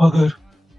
अगर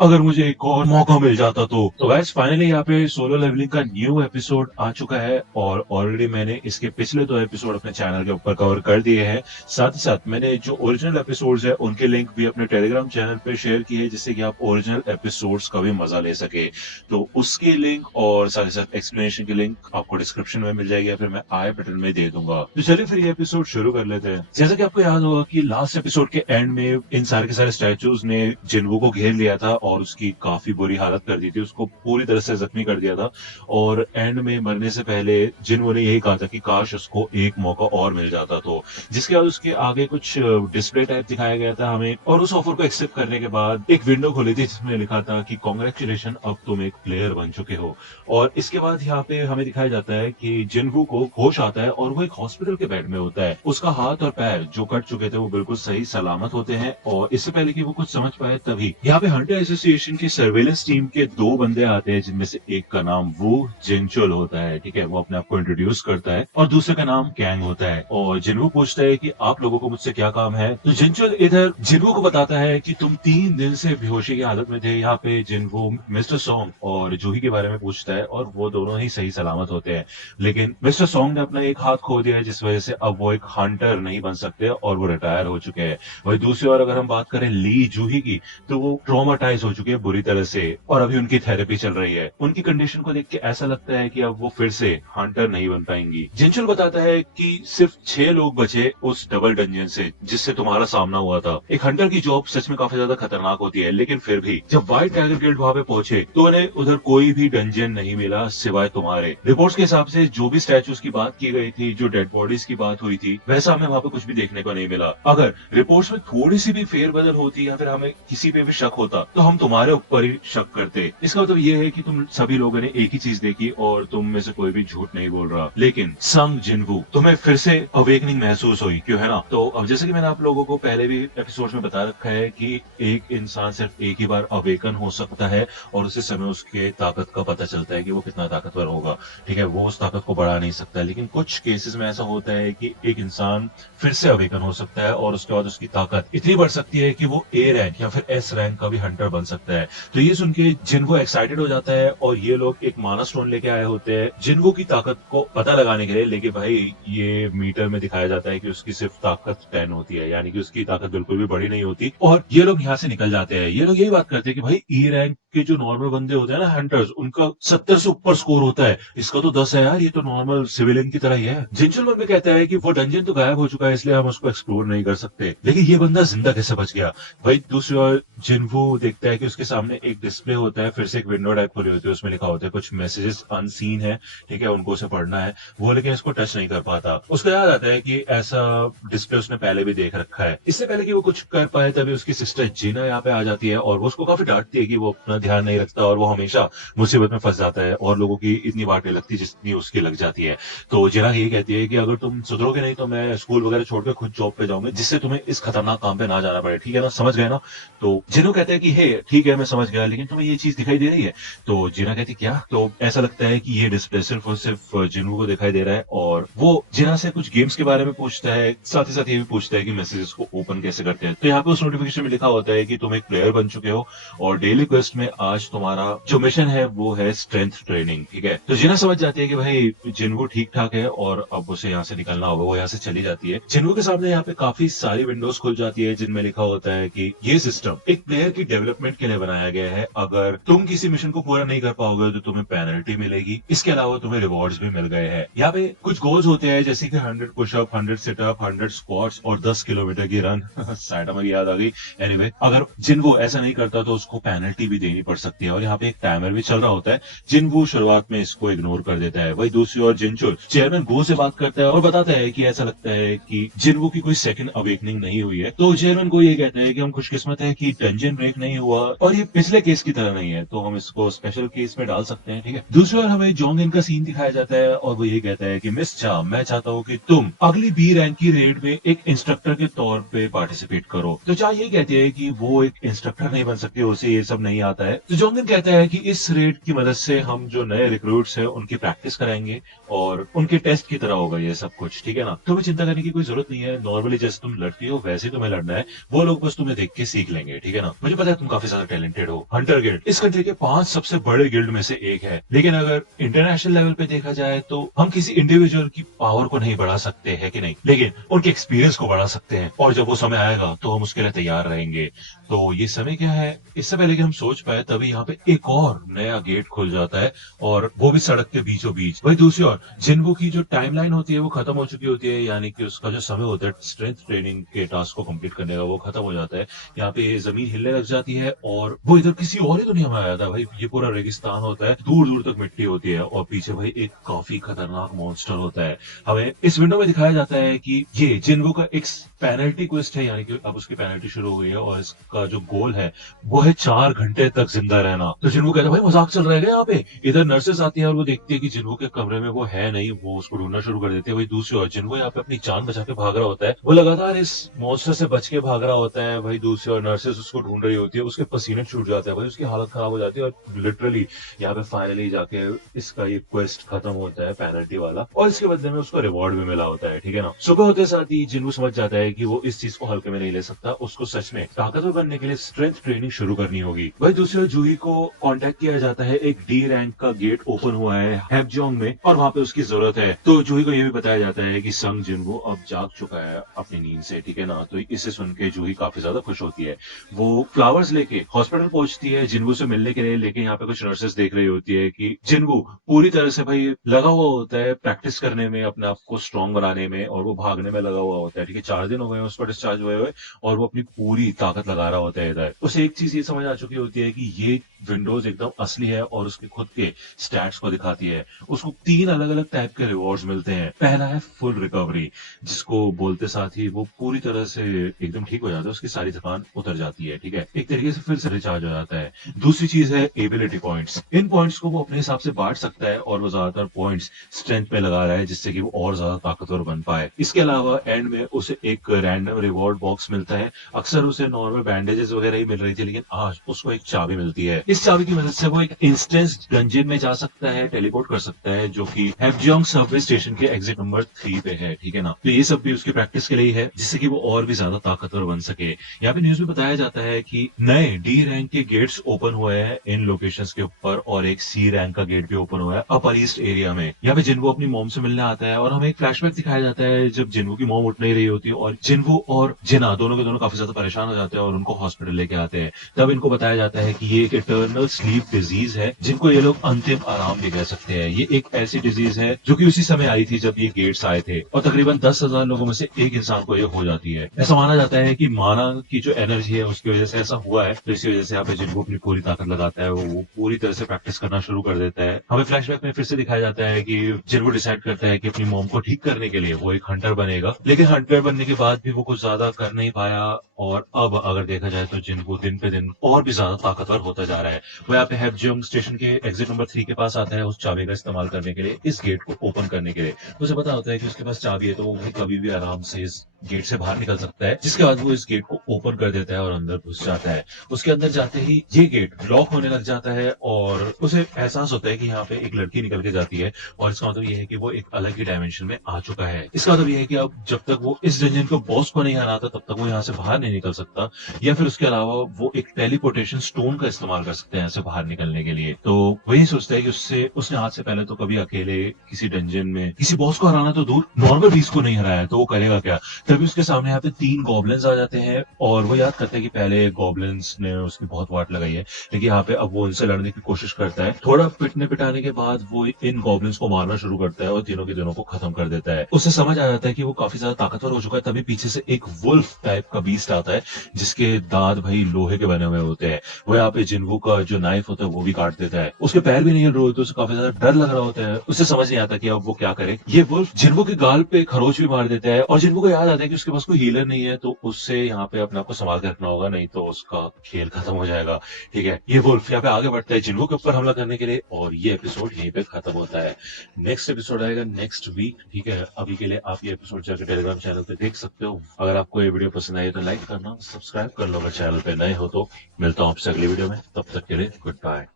अगर मुझे एक और मौका मिल जाता तो गाइस फाइनली यहाँ पे सोलो लेवलिंग का न्यू एपिसोड आ चुका है और ऑलरेडी मैंने इसके पिछले 2 एपिसोड अपने चैनल के ऊपर कवर कर दिए हैं। साथ ही साथ मैंने जो ओरिजिनल एपिसोड्स है उनके लिंक भी अपने टेलीग्राम चैनल पे शेयर किए हैं, जिससे कि आप ओरिजिनल एपिसोड्स का भी मजा ले सके। तो उसके लिंक और साथ ही साथ एक्सप्लेनेशन की लिंक आपको डिस्क्रिप्शन में मिल जाएगी या फिर मैं आई बटन में दे दूंगा। तो चलिए फिर ये एपिसोड शुरू कर लेते हैं। जैसा कि आपको याद होगा कि लास्ट एपिसोड के एंड में इन सारे के सारे स्टैचूज ने जिन्वो को घेर लिया था और उसकी काफी बुरी हालत कर दी थी, उसको पूरी तरह से जख्मी कर दिया था। और एंड में मरने से पहले जिन्वो ने यही कहा था कि काश उसको एक मौका और मिल जाता। तो जिसके बाद उसके आगे कुछ डिस्प्ले टाइप दिखाया गया था हमें, और उस ऑफर को एक्सेप्ट करने के बाद एक विंडो खुली थी जिसमें लिखा था कि कॉन्ग्रेचुलेशन, अब तुम एक प्लेयर बन चुके हो। और इसके बाद यहाँ पे हमें दिखाया जाता है कि जिन्वो को होश आता है और वो एक हॉस्पिटल के बेड में होता है। उसका हाथ और पैर जो कट चुके थे वो बिल्कुल सही सलामत होते हैं, और इससे पहले कि वो कुछ समझ पाए तभी यहाँ पे हंटर एसोसिएशन की सर्वेलेंस टीम के 2 बंदे आते हैं, जिनमें से एक का नाम वो जिनचुल होता है। ठीक है, वो अपने आप को इंट्रोड्यूस करता है, और दूसरे का नाम कैंग होता है। और जिन्वो पूछता है कि आप लोगों को मुझसे क्या काम है। तो जिनचुल इधर जिन्वो को बताता है कि तुम 3 दिन से बेहोशी की हालत में थे। यहाँ पे जिन्वो मिस्टर सॉन्ग और जूही के बारे में पूछता है, और वो दोनों ही सही सलामत होते हैं। लेकिन मिस्टर सॉन्ग ने अपना एक हाथ खो दिया है, जिस वजह से अब वो एक हंटर नहीं बन सकते और वो रिटायर हो चुके हैं। वही दूसरी ओर अगर हम बात करें ली जूही की, तो वो ट्रॉमाटाइज हो चुके हैं बुरी तरह से, और अभी उनकी थेरेपी चल रही है। उनकी कंडीशन को देख के ऐसा लगता है कि अब वो फिर से हंटर नहीं बन पाएंगी। जिनचुल बताता है कि सिर्फ 6 लोग बचे उस डबल डंजन से जिससे तुम्हारा सामना हुआ था। एक हंटर की जॉब सच में काफी ज्यादा खतरनाक होती है, लेकिन फिर भी जब व्हाइट टाइगर गिल्ड वहां पे पहुंचे तो उन्हें उधर कोई भी डंजन नहीं मिला सिवाय तुम्हारे। रिपोर्ट्स के हिसाब से जो भी स्टैचूज की बात की गई थी, जो डेड बॉडीज की बात हुई थी, वैसा हमें वहां पे कुछ भी देखने को नहीं मिला। अगर रिपोर्ट्स में थोड़ी सी भी फेरबदल होती या फिर हमें किसी पे भी शक होता तो हम तुम्हारे ऊपर ही शक करते। इसका मतलब ये है कि तुम सभी लोगों ने एक ही चीज देखी और तुम में से कोई भी झूठ नहीं बोल रहा। लेकिन संग जिन्वू, तुम्हें फिर से अवेकनिंग महसूस हुई, क्यों है ना? तो अब जैसे कि मैंने आप लोगों को पहले भी एपिसोड में बता रखा है कि एक इंसान सिर्फ एक ही बार अवेकन हो सकता है, और उसी समय उसके ताकत का पता चलता है कि वो कितना ताकतवर होगा। ठीक है, वो उस ताकत को बढ़ा नहीं सकता, लेकिन कुछ केसेस में ऐसा होता है कि एक इंसान फिर से अवेकन हो सकता है और उसके बाद उसकी ताकत इतनी बढ़ सकती है कि वो ए रैंक या फिर एस रैंक का भी हंटर बन सकता है। तो ये सुन के जिन्वो एक्साइटेड हो जाता है, और ये लोग एक माना स्टोन लेके आए होते हैं जिन्वो की ताकत को पता लगाने के लिए। लेकिन भाई ये मीटर में दिखाया जाता है कि उसकी सिर्फ ताकत 10 होती है, यानी कि उसकी ताकत बिल्कुल भी बड़ी नहीं होती। और ये लोग यहाँ से निकल जाते हैं। ये लोग यही बात करते हैं कि भाई ई रैंक के जो नॉर्मल बंदे होते हैं ना हंटर्स, उनका 70 से ऊपर स्कोर होता है, इसका तो 10 है यार, ये तो नॉर्मल सिविलियन की तरह ही है। जिनचुल मन में कहता है कि वो डंजन तो गायब हो चुका है, इसलिए हम उसको एक्सप्लोर नहीं कर सकते। लेकिन ये बंदा जिंदा कैसे बच गया? भाई दूसरी ओर जिन्वो देखता है कि उसके सामने एक डिस्प्ले होता है, फिर से एक विंडो टाइप खुली होती है, उसमें लिखा होता है कुछ मैसेजेस अनसीन है। ठीक है, उनको उसे पढ़ना है वो, लेकिन इसको टच नहीं कर पाता। उसको याद आता है कि ऐसा डिस्प्ले उसने पहले भी देख रखा है। इससे पहले कि वो कुछ कर पाए तभी उसकी सिस्टर जीना यहाँ पे आ जाती है, और वो उसको काफी डांटती है कि वो अपना ध्यान नहीं रखता और वो हमेशा मुसीबत में फंस जाता है, और लोगों की इतनी बात नहीं लगती जितनी उसकी लग जाती है। तो जीना ये कहती है कि अगर तुम सुधरोगे नहीं तो मैं स्कूल वगैरह छोड़ के खुद जॉब पे जाऊंगी, जिससे तुम्हें इस खतरनाक काम पे ना जाना पड़े। ठीक है ना, समझ गए ना? तो जिनो कहता है कि हे ठीक है मैं समझ गया, लेकिन तुम्हें ये चीज दिखाई दे रही है? तो जीना कहती क्या? तो ऐसा लगता है कि ये डिस्प्ले सिर्फ और सिर्फ जिनू को दिखाई दे रहा है, और वो जिना से कुछ गेम्स के बारे में पूछता है, साथ ही साथ ये भी पूछता है कि मैसेजेस को ओपन कैसे करते हैं। तो यहाँ पे उस नोटिफिकेशन में लिखा होता है कि तुम एक प्लेयर बन चुके हो, और डेली क्वेस्ट में आज तुम्हारा जो मिशन है वो है स्ट्रेंथ ट्रेनिंग। ठीक है, तो जिना समझ जाती है कि भाई जिन्वो ठीक ठाक है और अब उसे यहाँ से निकलना होगा। वो यहाँ से चली जाती है। जिन्वो के सामने यहाँ पे काफी सारी विंडोज खुल जाती है, जिनमें लिखा होता है कि ये सिस्टम एक प्लेयर की डेवलपमेंट के लिए बनाया गया है। अगर तुम किसी मिशन को पूरा नहीं कर पाओगे तो तुम्हें पेनल्टी मिलेगी, इसके अलावा तुम्हें रिवॉर्ड्स भी मिल गए हैं। यहाँ पे कुछ गोल्स होते हैं, जैसे कि 100 पुशअप, 100 सिटअप, 100 स्क्वाट्स और 10 किलोमीटर की रन। साइटामा की याद आ गई। एनीवे, अगर जिन्वो ऐसा नहीं करता तो उसको पेनल्टी भी देनी पड़ सकती है, और यहाँ पे एक टाइमर भी चल रहा होता है। जिन्वो शुरुआत में इसको इग्नोर कर देता है। वही दूसरी ओर जिनचुल चेयरमैन गो से बात करता है और बताता है कि ऐसा लगता है कि जिन्वो की कोई सेकंड अवेकनिंग नहीं हुई है। तो चेयरमैन को ये कहता है कि हम खुशकिस्मत है कि डंजन ब्रेक नहीं हुआ, और ये पिछले केस की तरह नहीं है, तो हम इसको स्पेशल केस में डाल सकते हैं। ठीक है, दूसरी ओर हमें जोंग इन का सीन दिखाया जाता है, और वो ये कहता है कि मिस चा, मैं चाहता हूँ कि तुम अगली बी रैंक की रेड में एक इंस्ट्रक्टर के तौर पे पार्टिसिपेट करो। तो चा ये कहती है कि वो एक इंस्ट्रक्टर नहीं बन सकती, उसे ये सब नहीं आता है। तो जोंग इन कहता है कि इस रेड की मदद से हम जो नए रिक्रूट्स हैं उनकी प्रैक्टिस कराएंगे, और उनके टेस्ट की तरह होगा ये सब कुछ। ठीक है ना, तुम्हें चिंता करने की कोई जरूरत नहीं है। नॉर्मली जैसे तुम लड़ती हो वैसे ही तुम्हें लड़ना है, वो लोग बस तुम्हें देख के सीख लेंगे। ठीक है ना, मुझे पता है तुम काफी काफी ज्यादा टैलेंटेड हो। हंटर गिल्ड इस कंट्री के 5 सबसे बड़े गिल्ड में से एक है, लेकिन अगर इंटरनेशनल लेवल पे देखा जाए तो हम किसी इंडिविजुअल की पावर को नहीं बढ़ा सकते हैं कि नहीं, लेकिन उनके एक्सपीरियंस को बढ़ा सकते हैं, और जब वो समय आएगा तो हम उसके लिए तैयार रहेंगे। तो ये समय क्या है, इससे पहले कि हम सोच पाए तभी यहाँ पे एक और नया गेट खुल जाता है, और वो भी सड़क के बीचों बीच। वही दूसरी ओर जिन्वो की जो टाइमलाइन होती है वो खत्म हो चुकी होती है, यानी कि उसका जो समय होता है स्ट्रेंथ ट्रेनिंग के टास्क को कंप्लीट करने का वो खत्म हो जाता है। यहाँ पे जमीन हिलने लग जाती है और वो इधर किसी और ही दुनिया में आ जाता है। भाई ये पूरा रेगिस्तान होता है, दूर दूर तक मिट्टी होती है, और पीछे भाई एक काफी खतरनाक मॉन्स्टर होता है। हमें इस विंडो में दिखाया जाता है कि ये जिन्वो का एक पेनल्टी क्वेस्ट है, यानी कि अब उसकी पेनल्टी शुरू हो गई है, और इसका जो गोल है वो है 4 घंटे तक जिंदा रहना। तो जिन्वो कहता है भाई मजाक चल रहा है यहाँ पे। इधर नर्सेस आती है और वो देखती है कि जिन्वो के कमरे में वो है नहीं, वो उसको ढूंढना शुरू कर देती है। वही दूसरी ओर जिन्वो यहाँ पे अपनी जान बचा के भाग रहा होता है, वो लगातार इस मॉन्स्टर से बच के भाग रहा होता है। भाई दूसरी ओर नर्सेस उसको ढूंढ रही होती है, उसके पसीने छूट जाते हैं, भाई उसकी हालत खराब हो जाती है, और लिटरली यहाँ पे फाइनली जाके इसका ये क्वेस्ट खत्म होता है पेनल्टी वाला, और इसके बदले में उसको रिवॉर्ड भी मिला होता है। ठीक है ना। सुबह होते साथ ही जिन्वो समझ जाता है कि वो इस चीज को हल्के में नहीं ले सकता, उसको सच में ताकतवर बनने के लिए स्ट्रेंथ ट्रेनिंग शुरू करनी होगी। वही दूसरी ओर जूही को कांटेक्ट किया जाता है, एक डी रैंक का गेट ओपन हुआ है हैपजोंग में, और वहां पे उसकी जरूरत है। तो जूही को ये भी बताया जाता है कि संग जिन्वो अब जाग चुका है अपनी नींद से। ठीक है ना। तो इसे सुन के जूही काफी ज्यादा खुश होती है। वो फ्लावर्स लेके हॉस्पिटल पहुंचती है जिन्वो से मिलने के लिए, लेकिन यहाँ पे कुछ नर्सेस देख रही होती है कि जिन्वो पूरी तरह से भाई लगा हुआ होता है प्रैक्टिस करने में, अपने आप को स्ट्रांग बनाने में, और वो भागने में लगा हुआ होता है। ठीक है। 4 दिन हो गए उसको डिस्चार्ज हुए, और वो अपनी पूरी ताकत लगा रहा होता है इधर। उसे एक चीज ये समझ आ चुकी होती है कि ये विंडोज एकदम असली है, और उसके खुद के स्टैट्स को दिखाती है। उसको 3 अलग अलग टाइप के रिवॉर्ड्स मिलते हैं। पहला है फुल रिकवरी, जिसको बोलते साथ ही वो पूरी तरह से एकदम ठीक हो जाता है, उसकी सारी थकान उतर जाती है। ठीक है। एक तरीके से फिर से रिचार्ज हो जाता है। दूसरी चीज है एबिलिटी पॉइंट्स। इन पॉइंट्स को वो अपने हिसाब से बांट सकता है, और वो ज्यादातर पॉइंट्स स्ट्रेंथ पे लगा रहा है, जिससे कि वो और ज्यादा ताकतवर बन पाए। इसके अलावा एंड में उसे एक रैंडम रिवॉर्ड बॉक्स मिलता है। अक्सर उसे नॉर्मल बैंडेजेस वगैरह ही मिल रही थी, लेकिन आज उसको एक चाबी मिलती है। इस चाबी की मदद से वो एक इंस्टेंस डंजन में जा सकता है, टेलीपोर्ट कर सकता है, जो कि हैपजोंग सबवे स्टेशन के एग्जिट नंबर 3 पे है। ठीक है ना। तो ये सब भी उसकी प्रैक्टिस के लिए है, जिससे कि वो और भी ज्यादा ताकतवर बन सके। यहाँ पे न्यूज में बताया जाता है कि नए डी रैंक के गेट्स ओपन हुए हैं इन लोकेशंस के ऊपर, और एक सी रैंक का गेट भी ओपन हुआ है अपर ईस्ट एरिया में। यहाँ पे जिन्वो अपनी मॉम से मिलने आता है, और हमें एक फ्लैशबैक दिखाया जाता है जब जिन्वो की मॉम उठ नहीं रही होती है, और जिन्वो और जिना दोनों के दोनों काफी ज्यादा परेशान हो जाते हैं और उनको हॉस्पिटल लेके आते हैं। तब इनको बताया जाता है कि ये एक इटर्नल स्लीप डिजीज है, जिनको ये लोग अंतिम आराम भी कह सकते हैं। ये एक ऐसी डिजीज है जो कि उसी समय आई थी जब ये गेट्स आए थे, और तकरीबन 10,000 लोगों में से एक इंसान को ये हो जाती है। ऐसा माना जाता है कि माना की जो एनर्जी है उसकी वजह से ऐसा हुआ है, तो इसी वजह से यहाँ पे जिनको अपनी पूरी ताकत लगाता है, वो पूरी तरह से प्रैक्टिस करना शुरू कर देता है। हमें फ्लैशबैक में फिर से दिखाया जाता है कि जिनको डिसाइड करता है कि अपनी मॉम को ठीक करने के लिए वो एक हंटर बनेगा, लेकिन हंटर बनने के बाद भी वो कुछ ज्यादा कर नहीं पाया, और अब अगर देखा जाए तो जिनको दिन पे दिन और भी ज्यादा ताकतवर होता जा रहा है। वो यहाँ पे हैपजोंग स्टेशन के एग्जिट नंबर 3 के पास आता है उस चाबी का इस्तेमाल करने के लिए, इस गेट को ओपन करने के लिए। उसे पता होता है कि उसके पास चाबी है, तो वो कभी भी आराम से इस गेट से बाहर निकल सकता है। जिसके बाद वो इस गेट को ओपन कर देता है और अंदर घुस जाता है। उसके अंदर जाते ही ये गेट लॉक होने लग जाता है, और उसे एहसास होता है कि यहाँ पे एक लड़की निकल के जाती है, और इसका मतलब ये है कि वो एक अलग ही डायमेंशन में आ चुका है। इसका मतलब ये है कि अब जब तक वो इस डंजन को बॉस को नहीं हराता तब तक वो यहाँ से बाहर नहीं निकल सकता, या फिर उसके अलावा वो एक टेलीपोर्टेशन स्टोन का इस्तेमाल कर सकते हैं यहाँ से बाहर निकलने के लिए। तो वही सोचता है कि उसने आज से पहले तो कभी अकेले किसी डंजन में किसी बॉस को हराना तो दूर, नॉर्मल बीस को नहीं हराया, तो वो करेगा क्या। तभी उसके सामने यहाँ पे 3 गॉब्लिन्स आ जाते हैं, और वो याद करता है कि पहले गॉब्लिन्स ने उसकी बहुत वाट लगाई है, लेकिन यहाँ पे अब वो उनसे लड़ने की कोशिश करता है। थोड़ा पिटने पिटाने के बाद वो इन गॉब्लिन्स को मारना शुरू करता है, और तीनों के दिनों को खत्म कर देता है। उसे समझ आ जाता है कि वो काफी ज्यादा ताकतवर हो चुका है। तभी पीछे से एक वुल्फ टाइप का बीस्ट आता है, जिसके दांत भाई लोहे के बने हुए होते हैं। वो यहाँ पे जिन्वो का जो नाइफ होता है वो भी काट देता है। उसके पैर भी नहीं हिल रहे होते, उसे काफी ज्यादा डर लग रहा होता है। उसे समझ नहीं आता कि अब वो क्या करे। ये वुल्फ जिन्वो के गाल पे खरोच भी मार देता है, और जिन्वो को याद आता है कि उसके पास कोई हीलर नहीं है, तो उससे यहाँ पे अपने आप को संभाल के रखना होगा, नहीं तो उसका खेल खत्म हो जाएगा। ठीक है। ये वुल्फ यहाँ पे आगे बढ़ता है जिन्वो के ऊपर हमला करने के लिए, और ये एपिसोड यहीं पे खत्म होता है। नेक्स्ट एपिसोड आएगा नेक्स्ट वीक। ठीक है। अभी के लिए आप ये एपिसोड जाकर टेलीग्राम चैनल पे देख सकते हो। अगर आपको ये वीडियो पसंद आई तो लाइक करना, सब्सक्राइब कर लो अगर चैनल पे नए हो तो। मिलता हूँ आपसे अगली वीडियो में, तब तक के लिए गुड बाय।